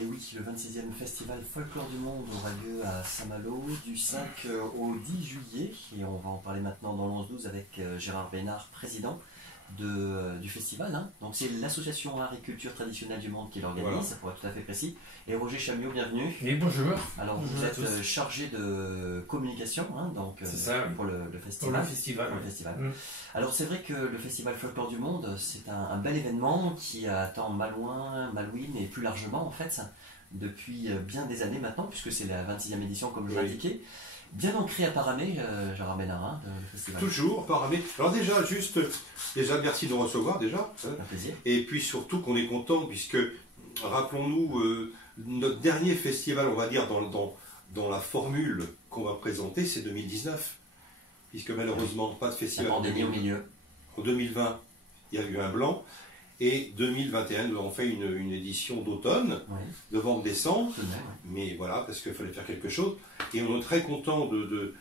Et oui, le 26e Festival Folklore du Monde aura lieu à Saint-Malo du 5 au 10 juillet. Et on va en parler maintenant dans l'11-12 avec Gérard Bénard, président du festival. Hein. Donc c'est l'association Art et Culture Traditionnelle du Monde qui l'organise, pour être tout à fait précis. Et Roger Chamiot, bienvenue. Et bonjour. Alors bonjour vous êtes chargé de communication hein, donc, pour le festival. Pour le festival. Alors c'est vrai que le Festival Folklore du Monde, c'est un bel événement qui attend Malouin, Malouine et plus largement en fait, depuis bien des années maintenant, puisque c'est la 26e édition comme je l'ai indiqué. Bien ancré à Paramé, Gérard Bénard, hein, le festival. Toujours Paramé. Alors déjà merci de nous recevoir déjà. Un plaisir. Et puis surtout qu'on est content puisque, rappelons-nous, notre dernier festival, on va dire, dans la formule qu'on va présenter, c'est 2019. Puisque malheureusement, pas de festival. La pandémie au milieu. En 2020, il y a eu un blanc. Et 2021, nous avons fait une édition d'automne, novembre-décembre. Mais voilà, parce qu'il fallait faire quelque chose. Et on est très content de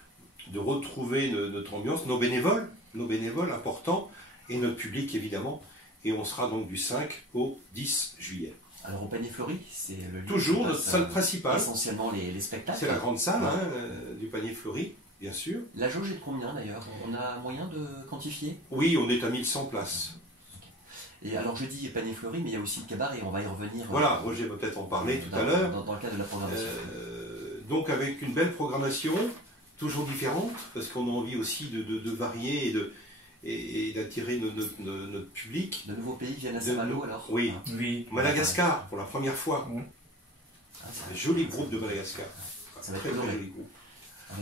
retrouver notre ambiance, nos bénévoles importants, et notre public évidemment. Et on sera donc du 5 au 10 juillet. Alors au Panier Fleuri, c'est le lieu toujours notre salle principale. Essentiellement les spectacles. C'est la grande salle du Panier Fleuri, bien sûr. La jauge est de combien d'ailleurs? On a moyen de quantifier? Oui, on est à 1100 places. Et alors je dis Panier Fleuri, mais il y a aussi le cabaret, on va y revenir. Voilà, Roger va peut-être en parler tout à l'heure. Dans le cadre de la programmation. Donc avec une belle programmation, toujours différente, parce qu'on a envie aussi de varier et d'attirer notre public. De nouveaux pays viennent à Saint-Malo alors? Oui. Madagascar, pour la première fois. Un joli groupe de Madagascar. Ça va être très joli groupe.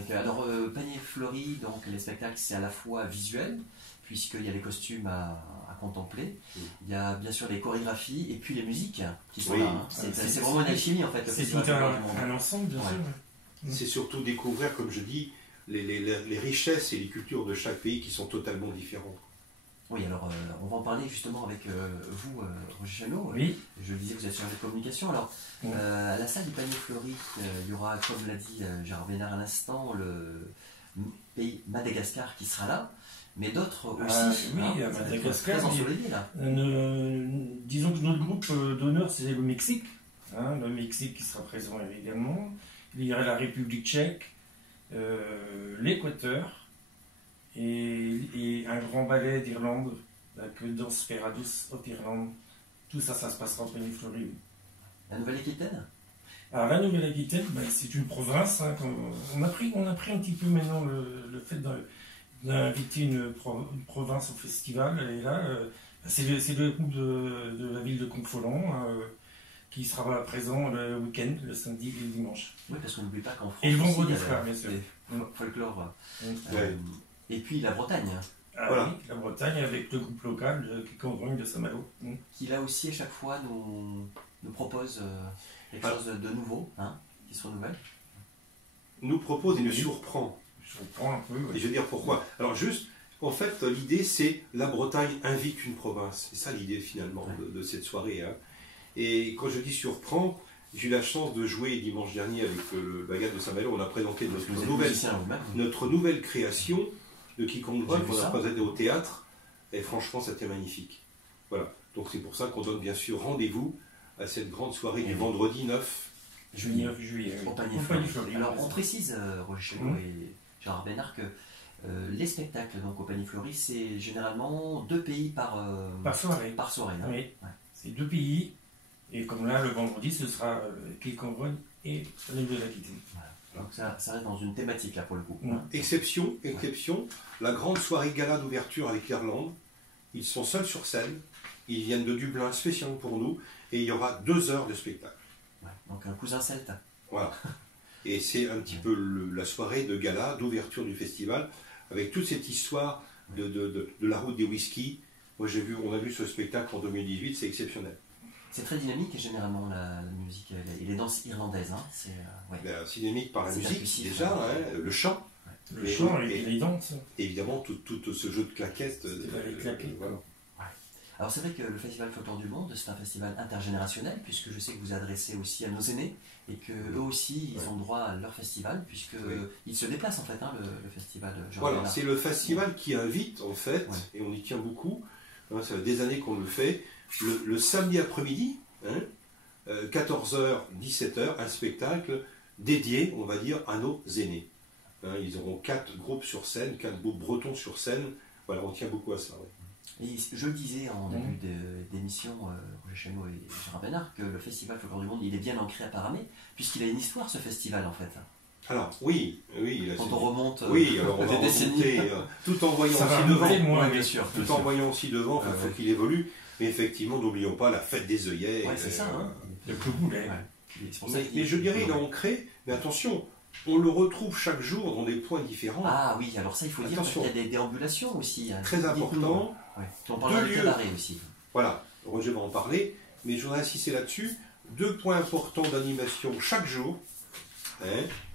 Alors Panier Fleuri, donc les spectacles c'est à la fois visuel, puisqu'il y a les costumes à contempler, il y a bien sûr les chorégraphies et puis les musiques qui sont là. Hein. C'est vraiment une alchimie en fait. C'est tout un ensemble bien sûr. C'est surtout découvrir, comme je dis, les richesses et les cultures de chaque pays qui sont totalement différentes. Oui, alors on va en parler justement avec vous, Roger Chamiot. Oui. Je disais que vous êtes chargé de communication. Alors, à la salle du Panier Fleuri, il y aura, comme l'a dit Gérard Bénard à l'instant, le pays Madagascar qui sera là, mais d'autres aussi. Oui, à Madagascar. Là. Disons que notre groupe d'honneur, c'est le Mexique. Le Mexique qui sera présent évidemment. Il y aura la République tchèque, l'Équateur. Et un grand ballet d'Irlande, que Danse Ferradus of Irlande. Tout ça, ça se passera en Panier Fleuri. La Nouvelle-Aquitaine? Alors la Nouvelle-Aquitaine, c'est une province. Hein, on a pris un petit peu maintenant le fait d'inviter une province au festival. Et là, c'est le groupe de la ville de Confolens qui sera présent le week-end, le samedi et le dimanche. Oui, parce qu'on n'oublie pas qu'en France. Et le vendredi soir, bien sûr. Folklore. Et puis la Bretagne. Voilà. Oui, la Bretagne avec le groupe local qui convainc de Saint-Malo. Qui là aussi à chaque fois nous propose quelque chose de nouveau, qui se renouvelle. Nous propose et nous surprend. Surprend un peu. Et je veux dire pourquoi. Alors juste, en fait, l'idée c'est la Bretagne invite une province. C'est ça l'idée finalement de cette soirée. Hein. Et quand je dis surprend, j'ai eu la chance de jouer dimanche dernier avec le Bagad de Saint-Malo. On a présenté notre nouvelle création de Quiconque Voit qu'on a présenté au théâtre. Et franchement, c'était magnifique. Voilà. Donc c'est pour ça qu'on donne bien sûr rendez-vous à cette grande soirée du vendredi 9 juillet. Au Panier Fleuri. Alors on précise, Roger Chamiot et Gérard Bénard, que les spectacles donc, au Panier Fleuri, c'est généralement 2 pays par soirée. Hein. Oui. C'est 2 pays. Et comme là, le vendredi, ce sera Quiconque et la Nouvelle-Aquitaine. Voilà. Donc ça reste dans une thématique là pour le coup. Exception, la grande soirée gala d'ouverture avec l'Irlande. Ils sont seuls sur scène. Ils viennent de Dublin spécialement pour nous. Et il y aura 2 heures de spectacle. Donc un cousin celte. Voilà. Et c'est un petit peu la soirée de gala, d'ouverture du festival, avec toute cette histoire de la route des whisky. Moi on a vu ce spectacle en 2018, c'est exceptionnel. C'est très dynamique et généralement la musique et les danses irlandaises. C'est dynamique par la musique déjà, le chant. Le chant et les danses. Évidemment tout ce jeu de claquettes. Voilà. Alors c'est vrai que le Festival Folklore du Monde, c'est un festival intergénérationnel, puisque je sais que vous adressez aussi à nos aînés, et qu'eux aussi, ils ont droit à leur festival, puisqu'ils se déplacent en fait, le festival. Voilà, c'est le festival qui invite en fait, et on y tient beaucoup, ça fait des années qu'on le fait, le samedi après-midi, 14h, 17h, un spectacle dédié, on va dire, à nos aînés. Hein, ils auront 4 groupes sur scène, 4 groupes bretons sur scène. Voilà, on tient beaucoup à ça. Ouais. Et je le disais en début d'émission, Roger Chameau et Gérard Bénard, que le Festival Folklore du Monde, il est bien ancré à Paramé, puisqu'il a une histoire, ce festival, en fait. Alors, oui. Quand on remonte oui, alors on va des décennies. remonter, tout en voyant Ça aussi va devant. remonter, moi, bien sûr. Tout en voyant aussi devant, il faut qu'il évolue. Mais effectivement, n'oublions pas la fête des œillets. Ouais, c'est ça. Hein. Le Cogoulet. Ouais. C'est pour ça Mais, qu'il- je dirais, il est ancré, mais attention, on le retrouve chaque jour dans des points différents. Ah oui, alors ça, il faut dire Attention. qu'il y a des déambulations aussi. Hein. Très important. Ouais. On parlera 2 du lieux. cabaret aussi. Voilà, Roger va en parler, mais je voudrais insister là-dessus. 2 points importants d'animation chaque jour. Hein,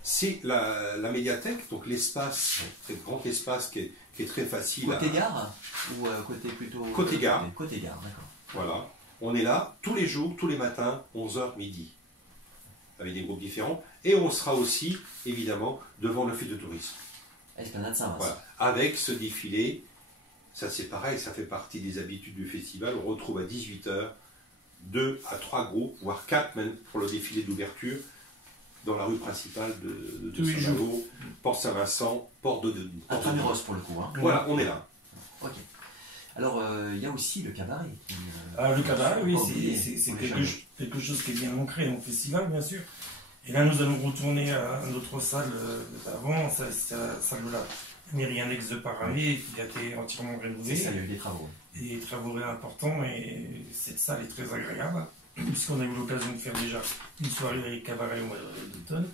c'est la médiathèque, donc l'espace, ce grand espace qui est très facile. Côté gare ou côté plutôt... Côté gare. Côté gare, d'accord. Voilà, on est là tous les jours, tous les matins, 11h midi, avec des groupes différents. Et on sera aussi, évidemment, devant l'office de tourisme. Esplanade Saint-Vincent. Voilà, avec ce défilé. Ça c'est pareil, ça fait partie des habitudes du festival. On retrouve à 18h 2 à 3 groupes, voire 4 même pour le défilé d'ouverture dans la rue principale de Tous les Saint-Malo, Porte Saint-Vincent, Porte de Intramuros pour le coup. Hein. Voilà, on est là. Ok. Alors, il y a aussi le cabaret. Le cabaret, oui, Faut pas oublier, c'est pour les quelque chose qui est bien ancré au festival, bien sûr. Et là, nous allons retourner à notre salle d'avant, salle de la mairie annexe de Paramé, qui a été entièrement C'est rénovée. ça, il y a eu des travaux. Des travaux importants, et cette salle est très agréable, puisqu'on a eu l'occasion de faire déjà une soirée avec cabaret au mois d'automne.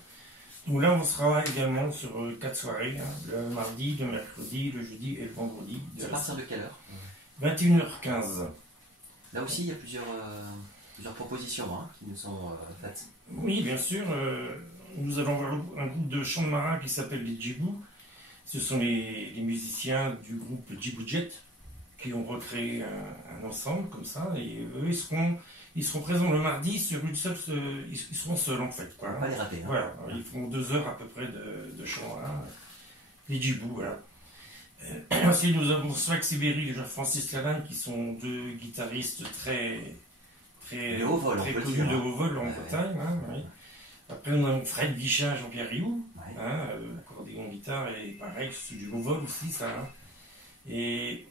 Donc là, on sera également sur 4 soirées, hein, le mardi, le mercredi, le jeudi et le vendredi. C'est à partir de quelle heure 21h15. Là aussi, il y a plusieurs propositions hein, qui nous sont faites. Oui, bien sûr. Nous allons voir un groupe de chants de marins qui s'appelle les Djibou. Ce sont les musiciens du groupe Djibou Jet qui ont recréé un ensemble comme ça. Et eux, ils seront présents le mardi sur une seule. Ils seront seuls en fait. On ne va pas les rater. Hein. Voilà, ils font 2 heures à peu près de chant marin. Les Djibou, voilà. Ensuite, nous avons Swag Sibéry et Jean-Francis Lalanne qui sont 2 guitaristes très de haut vol, très on peut connus dire, de hein. haut vol en Bretagne. Hein, oui. Après, nous avons Fred Bichin, Jean-Pierre Rioux, Ouais. hein, accordéon guitare, et pareil, c'est du haut vol aussi, ça. Hein. Et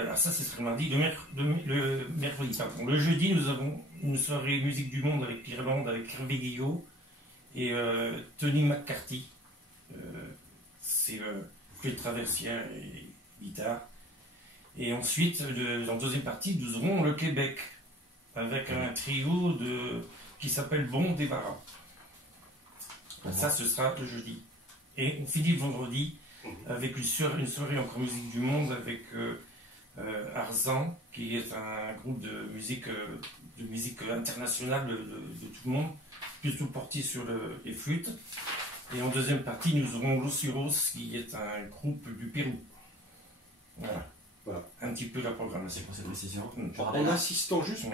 alors ça, ce serait mardi. Le mercredi, pardon. Le jeudi, nous avons une soirée musique du monde avec l'Irlande, avec Hervé Guillot et Tony McCarthy. C'est flûte traversière et guitare. Et ensuite, en deuxième partie, nous aurons le Québec, avec un trio qui s'appelle Bon Débarras. Ça, ce sera le jeudi. Et on finit le vendredi avec une soirée encore musique du monde avec Arzan, qui est un groupe de musique internationale de tout le monde, plutôt porté sur les flûtes. Et en deuxième partie, nous aurons Los Suros, qui est un groupe du Pérou. Voilà. Un petit peu la programmation. C'est pour cette précision. En insistant juste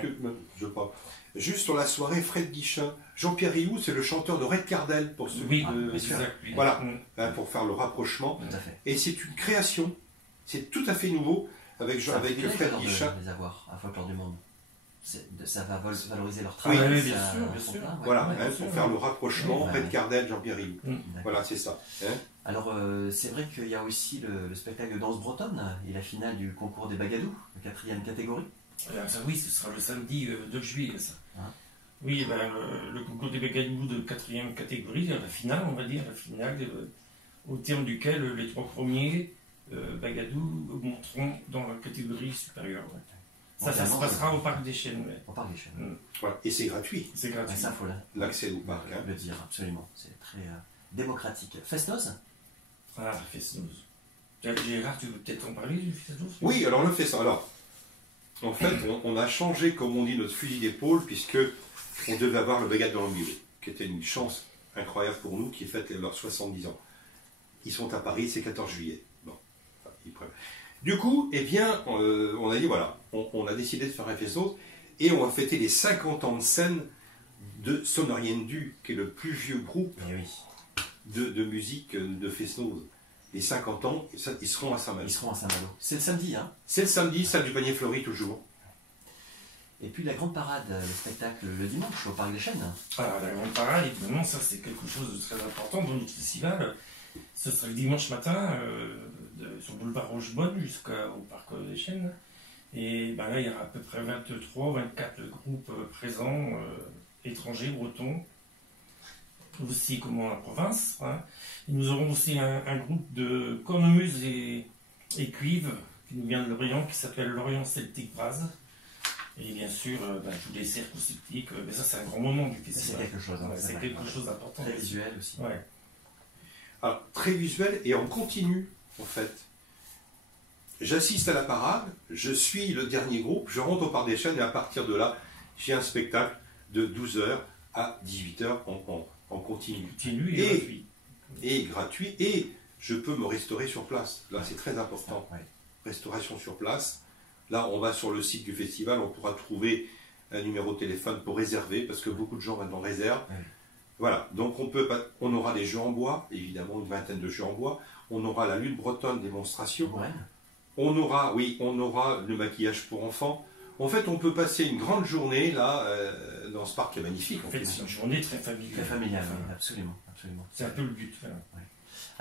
juste sur la soirée Fred Guichin. Jean-Pierre Rioux, c'est le chanteur de Red Cardel pour ceux Oui, de- exact. Oui. Voilà, hein, pour faire le rapprochement. Tout à fait. Et c'est une création, c'est tout à fait nouveau avec C'est un privilège, Fred alors, Guichin. de les avoir à Folklore du Monde. Ça va valoriser leur travail. Oui, ça- bien sûr, bien ça- sûr. ouais, Voilà, ouais, hein, bien sûr. pour faire le rapprochement, Oui, Red ouais. Cardel, Jean-Pierre Rioux. D'accord. Voilà, c'est ça. Hein. Alors, c'est vrai qu'il y a aussi le spectacle de danse bretonne et la finale du concours des Bagadous, la 4e catégorie. Ça, oui, ce sera le samedi 2 juillet, ça. Hein. Oui, le concours des Bagadous de 4e catégorie, la finale, on va dire, la finale, au terme duquel les 3 premiers Bagadous monteront dans la catégorie supérieure. Ouais. Ça se Mondialement, passera au Parc des Chênes. Ouais. On parle des chaînes. Voilà. Et c'est gratuit, C'est gratuit. Ça, faut l'accès au parc. Hein. le dire, absolument. C'est très démocratique. Festos Ah, Fesnos. Gérard, tu veux peut-être en parler du Fesnos? Oui, alors le fait ça. Alors, en fait, on a changé, comme on dit, notre fusil d'épaule, puisque on devait avoir le Bagad dans l'Ambulé, qui était une chance incroyable pour nous, qui fête leurs 70 ans. Ils sont à Paris, c'est 14 juillet. Bon, enfin, ils prennent. Du coup, eh bien, on a dit, voilà, on a décidé de faire un Fesnos, et on va fêter les 50 ans de scène de Sonoriendu, qui est le plus vieux groupe Eh oui. de musique de Fesnos. Les 50 ans, et ça, ils seront à Saint-Malo. Ils seront à Saint-Malo. C'est le samedi, hein. C'est le samedi, salle du panier fleuri toujours. Et puis la grande parade, le spectacle le dimanche au Parc des Chênes. Alors, la grande parade, évidemment, ça c'est quelque chose de très important dans notre festival. Ce sera le dimanche matin sur le boulevard Rochebonne jusqu'au Parc des Chênes. Et ben là, il y aura à peu près 23, 24 groupes présents, étrangers, bretons, aussi comme en province. Hein. Et nous aurons aussi un groupe de cornemuse et cuivre qui nous vient de Lorient, qui s'appelle Lorient Celtic Brass. Et bien sûr, tous les cercles acoustiques, mais ça c'est un grand moment du festival. C'est quelque chose, hein, c'est quelque chose d'important. Très visuel aussi. Ouais. Alors, très visuel et en continu, en fait. J'assiste à la parade, je suis le dernier groupe, je rentre au Parc des Chênes et à partir de là, j'ai un spectacle de 12h à 18h en continu. Continu et gratuit. Et gratuit, et je peux me restaurer sur place. Là, c'est très important. Ouais. Restauration sur place. Là, on va sur le site du festival, on pourra trouver un numéro de téléphone pour réserver, parce que beaucoup de gens maintenant réservent. Ouais. Voilà, donc on aura des jeux en bois, évidemment, une vingtaine de jeux en bois. On aura la lutte bretonne démonstration. Ouais. On aura le maquillage pour enfants. En fait, on peut passer une grande journée là dans ce parc qui est magnifique. En fait, c'est une journée très familiale. Très familiale, oui, absolument. C'est un peu le but. Voilà. Ouais.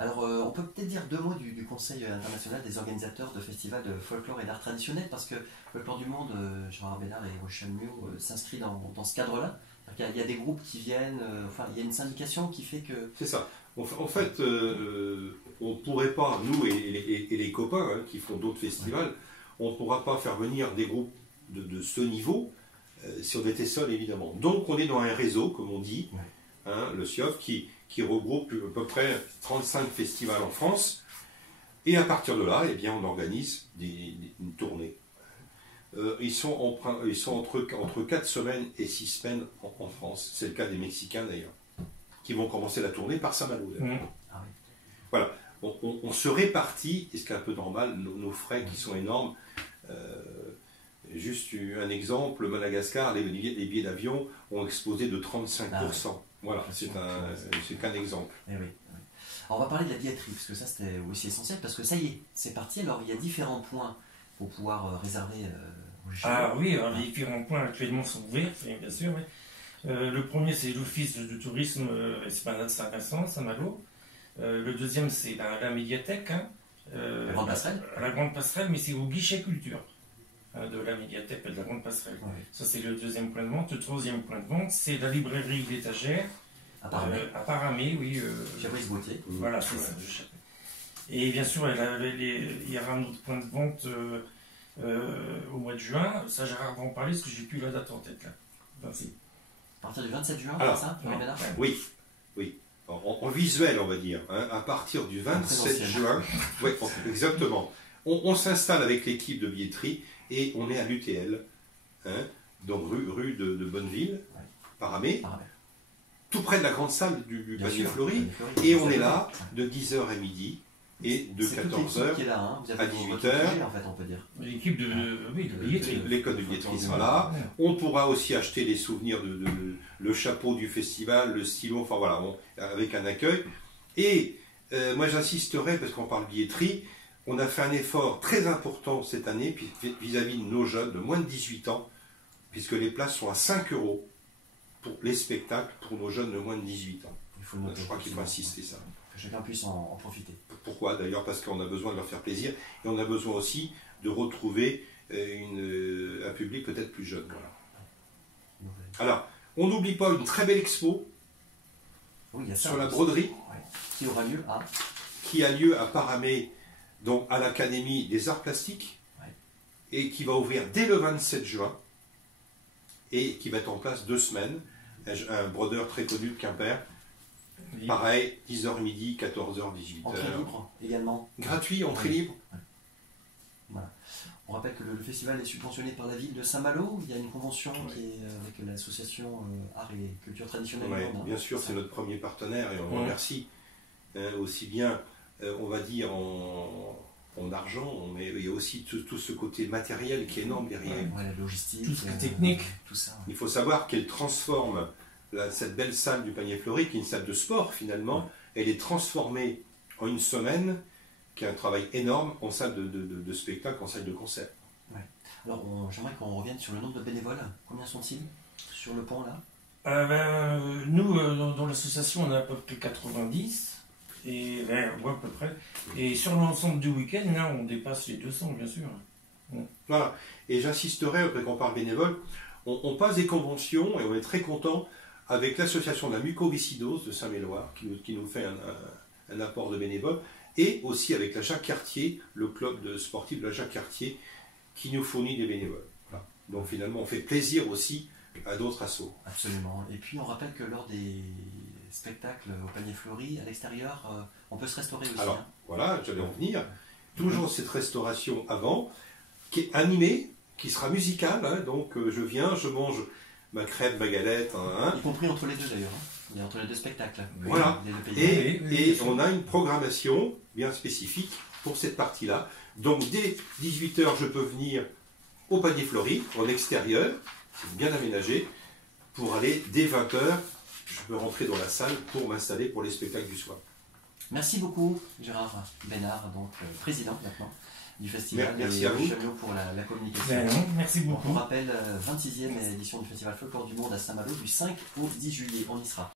Alors, on peut peut-être dire deux mots du Conseil international des organisateurs de festivals de folklore et d'art traditionnel, parce que Folklore du Monde, Gérard Bénard et Rochelle Mio s'inscrit dans ce cadre-là. Il y a des groupes qui viennent, il y a une syndication qui fait que... C'est ça. En fait, on ne pourrait pas, nous et les copains hein, qui font d'autres festivals, on ne pourra pas faire venir des groupes de ce niveau si on était seul, évidemment. Donc, on est dans un réseau, comme on dit, hein, le CIOF, qui regroupe à peu près 35 festivals en France. Et à partir de là, eh bien, on organise une tournée. Ils sont entre 4 semaines et 6 semaines en France. C'est le cas des Mexicains, d'ailleurs, qui vont commencer la tournée par Saint-Malo. Ah oui. Voilà. On se répartit, et ce qui est un peu normal, nos frais qui sont énormes. Juste un exemple, Madagascar, les billets d'avion ont explosé de 35%. Ah oui. Voilà, c'est qu'un exemple. Eh oui. Alors on va parler de la billetterie, parce que ça c'était aussi essentiel, parce que ça y est, c'est parti. Alors il y a différents points pour pouvoir réserver au GIE. Ah oui, alors, les différents points actuellement sont ouverts, bien sûr. Oui. Le premier, c'est l'Office du tourisme Esplanade Saint-Vincent, Saint-Malo. Le deuxième, c'est la médiathèque. Hein, la Grande Passerelle. La Grande Passerelle, mais c'est au guichet culture de la médiathèque et de la Grande Passerelle. Oui. Ça, c'est le deuxième point de vente. Le troisième point de vente, c'est la librairie L'Étagère. À Paramé. À Paramé, oui. Fabrice Gauthier. Voilà, c'est ça. Et bien sûr, il y aura un autre point de vente au mois de juin. Ça, Gérard va en parler parce que j'ai plus la date en tête là. Merci. À partir du 27 juin, Alors, c'est ça, Gérard Bénard ? Oui. En visuel, on va dire. Hein, à partir du 27 juin, ouais, exactement. On s'installe avec l'équipe de billetterie et on est à l'UTL, hein, donc rue de Bonneville, Paramé, tout près de la grande salle du Panier Fleuri. Et on est là de 10h à midi et de 14h qui est là, hein. Vous avez à 18h. en fait, on peut dire. L'équipe de billetterie. L'école de billetterie sera là. On pourra aussi acheter les souvenirs le chapeau du festival, le stylo, enfin voilà, avec un accueil. Et moi j'insisterai, parce qu'on parle billetterie, on a fait un effort très important cette année vis-à-vis de nos jeunes de moins de 18 ans, puisque les places sont à 5 € pour les spectacles pour nos jeunes de moins de 18 ans. Je crois qu'il faut insister ça. Que chacun puisse en profiter. Pourquoi d'ailleurs? Parce qu'on a besoin de leur faire plaisir et on a besoin aussi de retrouver un public peut-être plus jeune. Voilà. Alors, on n'oublie pas une très belle expo sur la broderie qui aura lieu qui a lieu à Paramé, donc à l'Académie des Arts Plastiques, et qui va ouvrir dès le 27 juin et qui va être en place 2 semaines. Un brodeur très connu de Quimper. Oui. Pareil, 10h midi, 14h, 18h. Entrée libre également. Gratuit, entrée libre. Voilà. On rappelle que le festival est subventionné par la ville de Saint-Malo. Il y a une convention qui est avec l'association Art et Culture Traditionnelle. Bien sûr, c'est notre premier partenaire et on remercie aussi bien, on va dire, en argent, mais il y a aussi tout ce côté matériel qui est énorme derrière. La logistique, tout ce qui est technique. Tout ça. Il faut savoir qu'elle transforme cette belle salle du Panier Fleuri, qui est une salle de sport finalement, elle est transformée en une semaine, qui est un travail énorme, en salle de spectacle, en salle de concert. Alors, j'aimerais qu'on revienne sur le nombre de bénévoles. Combien sont-ils sur le pont là? Nous, dans l'association, on a à peu près 90. Et ouais, à peu près. Et sur l'ensemble du week-end, là, on dépasse les 200, bien sûr. Voilà. Et j'insisterai, après qu'on parle bénévole, on passe des conventions et on est très content avec l'association de la mucoviscidose de Saint-Méloire qui nous fait un apport de bénévoles, et aussi avec la Jacques-Cartier, le club de sportif de la Jacques-Cartier qui nous fournit des bénévoles. Voilà. Donc finalement, on fait plaisir aussi à d'autres assos. Absolument. Et puis on rappelle que lors des spectacles au panier fleuri, à l'extérieur, on peut se restaurer aussi. Alors hein. voilà, j'allais en venir. Toujours cette restauration avant, qui est animée, qui sera musicale. Hein. Donc je viens, je mange ma crêpe, ma galette. Hein. Y compris entre les deux d'ailleurs. Hein. Il y a entre les deux spectacles. Voilà. Les deux pays. Et on a une programmation bien spécifique pour cette partie-là. Donc dès 18h, je peux venir au panier fleuri, en extérieur, bien aménagé, pour aller dès 20h, je peux rentrer dans la salle pour m'installer pour les spectacles du soir. Merci beaucoup Gérard Bénard, donc président maintenant du festival. Merci et à vous. Chameau pour la communication. Ben non, merci Donc, beaucoup. on rappelle 26e édition du Festival Folklore du Monde à Saint-Malo du 5 au 10 juillet. On y sera.